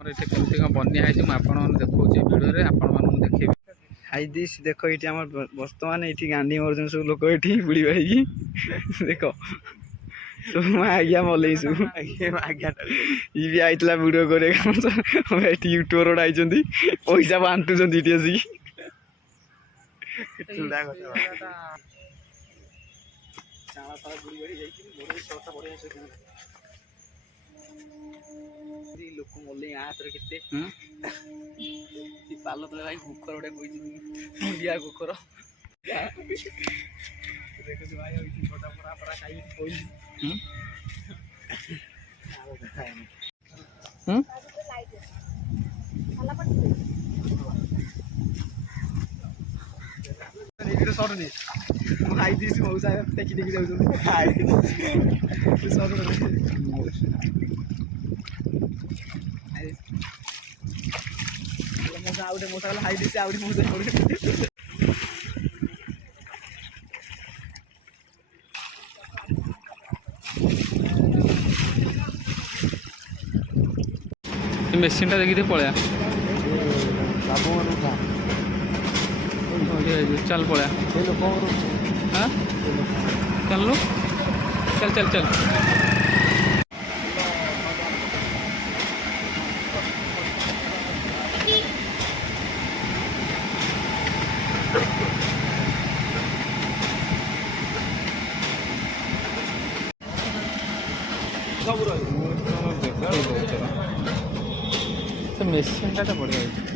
ଏଠି କେମିତି କ'ଣ ବନ୍ୟା ହେଇଛି ମୁଁ ଆପଣମାନଙ୍କୁ ଦେଖାଉଛି ଭିଡ଼ିଓରେ ଆପଣମାନଙ୍କୁ ଦେଖେଇବି। ହାଇ ଦିସ୍ ଦେଖ ଏଠି ଆମର ବର୍ତ୍ତମାନ ଏଠି ଗାଣ୍ଡି ମରୁଛନ୍ତି ସବୁ ଲୋକ ଏଠି ବୁଡ଼ି ବାଡ଼ିକି ଦେଖ ସବୁ ଆଜ୍ଞା ମଲେଇଛୁ ଇ ବି ଆଇଥିଲା ଭିଡ଼ିଓ କରିବା ଏଠି ୟୁଟ୍ୟୁବର ଗୋଟେ ଆଇଛନ୍ତି ପଇସା ବାଣ୍ଟୁଛନ୍ତି ଏଠି ଆସିକି। ଲୋକ ମଲେଇ ହାତରେ କେତେ ପାଲ ତଳେ ଭାଇ କୁକର ଗୋଟେ କହିଛି ମୁଣ୍ଡିଆ କୁକର ଦେଖୁଛୁ ଭାଇ ଛୋଟା ପରା ପରା ଖାଇକି କହିଛି ସରୁନି ମୁଁ ଖାଇ ଦେଇଛି ମଉସା ଟେକି ଟେକି ଯାଉଛନ୍ତି ମଉସା ଆଉ ଗୋଟେ ମଉସା ଗଲା ଖାଇ ଦେଇଛି ଆହୁରି ମଉସା ମେସିନ୍ଟା ଦେଖିକି ପଳେଆ चल पड़ा हाँ चल लो चल चल चल सब मेसीन का बढ़िया